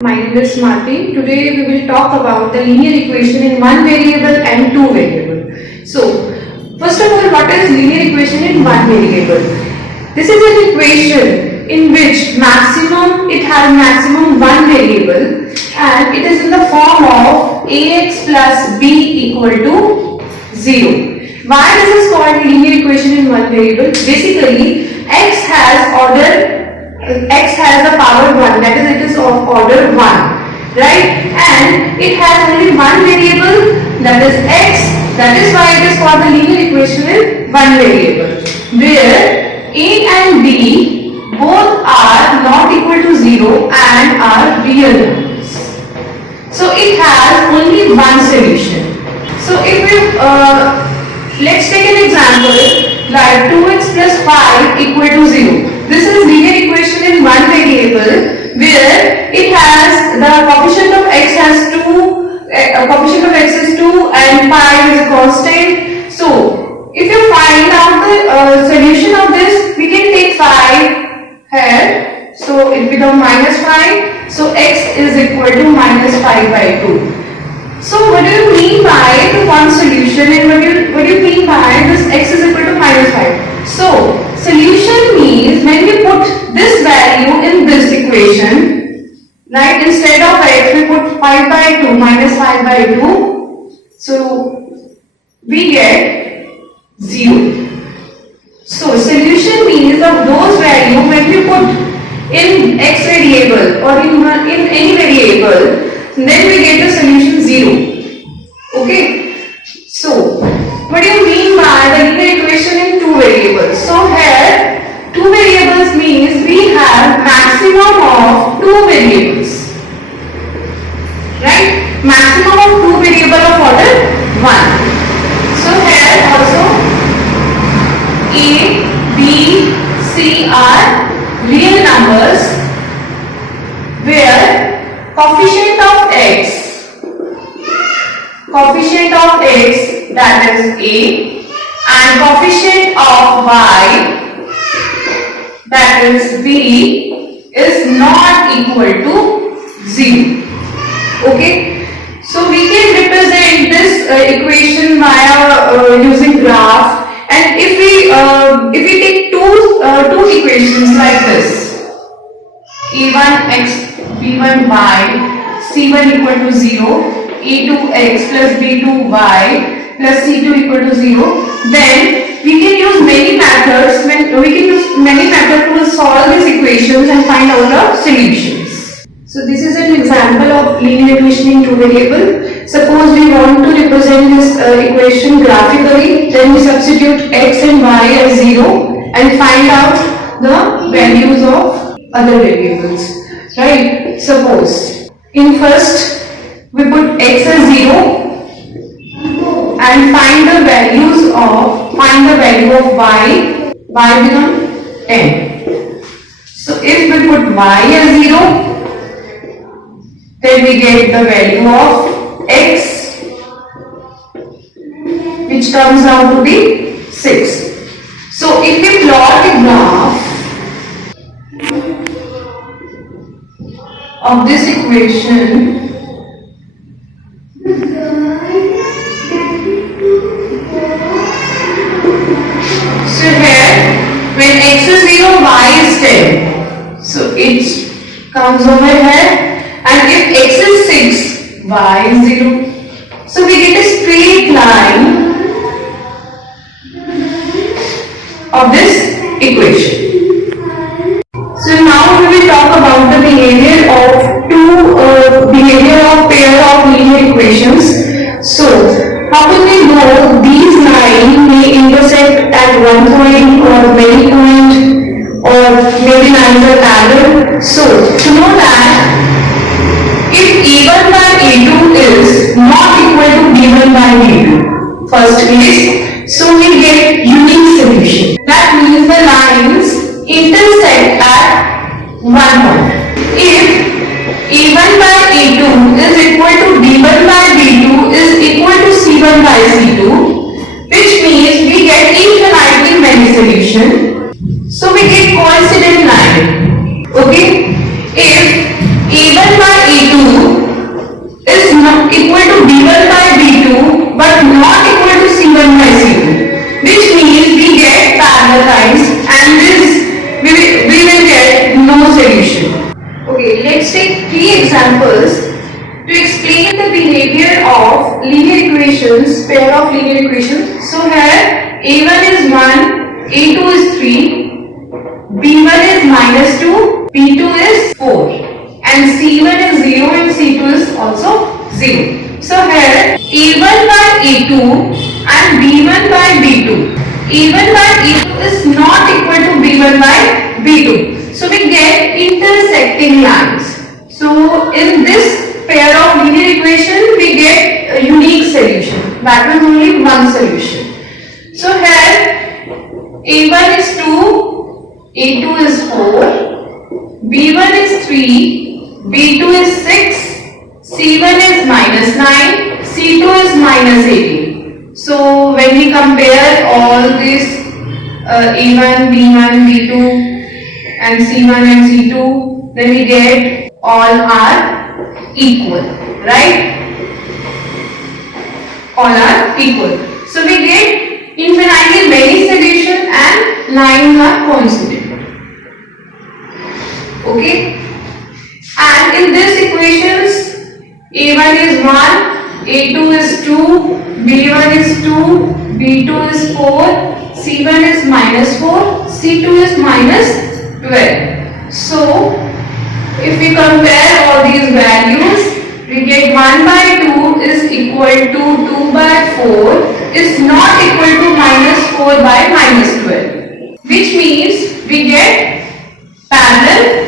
My name is Smati. Today we will talk about the linear equation in one variable and two variable. So, first of all, what is linear equation in one variable? This is an equation in which it has maximum one variable and it is in the form of ax plus b equal to 0. Why this is called linear equation in one variable? Basically, x has the power 1, that is it is of order 1, right? And it has only one variable, that is x. That is why it is called the linear equation in one variable, where a and b both are not equal to 0 and are real numbers. So it has only one solution. So if we let's take an example like 2x plus 5 equal to 0. This is linear equation in one variable where it has the coefficient of x is 2 and 5 is a constant. So if you find out the solution of this, we can take 5 here. So it becomes minus 5. So x is equal to minus 5 by 2. So what do you mean by the one solution and what do you mean by this x is equal to minus 5? So solution means when we put this value in this equation, right, instead of x we put 5 by 2 minus 5 by 2, so we get 0. So solution means of those values when we put in x variable or in any variable, then we get the solution 0. Okay. So what do you mean by the linear equation in two variables? So here two variables means we have maximum of two variables, right? Maximum of two variable of order 1. So here also a, b, c are real numbers where coefficient of x, that is a, and coefficient of y, that is b, is not equal to 0. Okay, so we can represent this equation via using graph, and if we take two equations like this, a1x b1y c1 equal to 0, a2x plus b2y plus c2 equal to 0, then we can use many methods to solve these equations and find out the solutions. So this is an example of linear equation in two variable. Suppose we want to represent this equation graphically, then we substitute x and y as 0 and find out the values of other variables. Right? Suppose in first we put x as 0 and find the value of y become 10. So if we put y as 0, then we get the value of x, which comes out to be 6. So if we plot a graph of this equation, so here when x is 0, y is 10. So it comes over here, and if x is 6, y is 0. So we get a straight line of this equation. So now we will talk about the behavior of pair of linear equations. So how can we know these lines may intersect at one point or many points, or maybe lines are parallel? So to know that if a1 by a2 is not equal to b1 by b2, first case, so we get unique solution. That means the lines intersect at one point. If a1 by a2 is equal to b1 by b2 is equal to c1 by c2, which means we get infinitely many solutions. So we get coincident line. Okay, if a1 by equal to B1 by B2 but not equal to C1 by C2, which means we get parallel lines and this we will get no solution. Okay, let's take 3 examples to explain the behavior of linear equations, pair of linear equations. So here A1 is 1, A2 is 3, B1 is minus 2, B2 is 4 and C1 is 0 and C2 is also 0. So here A1 by A2 and B1 by B2. A1 by A2 is not equal to B1 by B2. So we get intersecting lines. So in this pair of linear equation we get a unique solution. That was only one solution. So here A1 is 2, A2 is 4, B1 is 3, B2 is 6, C1 is minus 9, C2 is minus 18. So when we compare all this A1, B1, B2 and C1 and C2, then we get all are equal, right? All are equal. So we get infinitely many solutions and lines are coincident. Okay? And in this equations, A1 is 1, A2 is 2, B1 is 2, B2 is 4, C1 is minus 4, C2 is minus 12. So, if we compare all these values, we get 1 by 2 is equal to 2 by 4 is not equal to minus 4 by minus 12. Which means we get parallel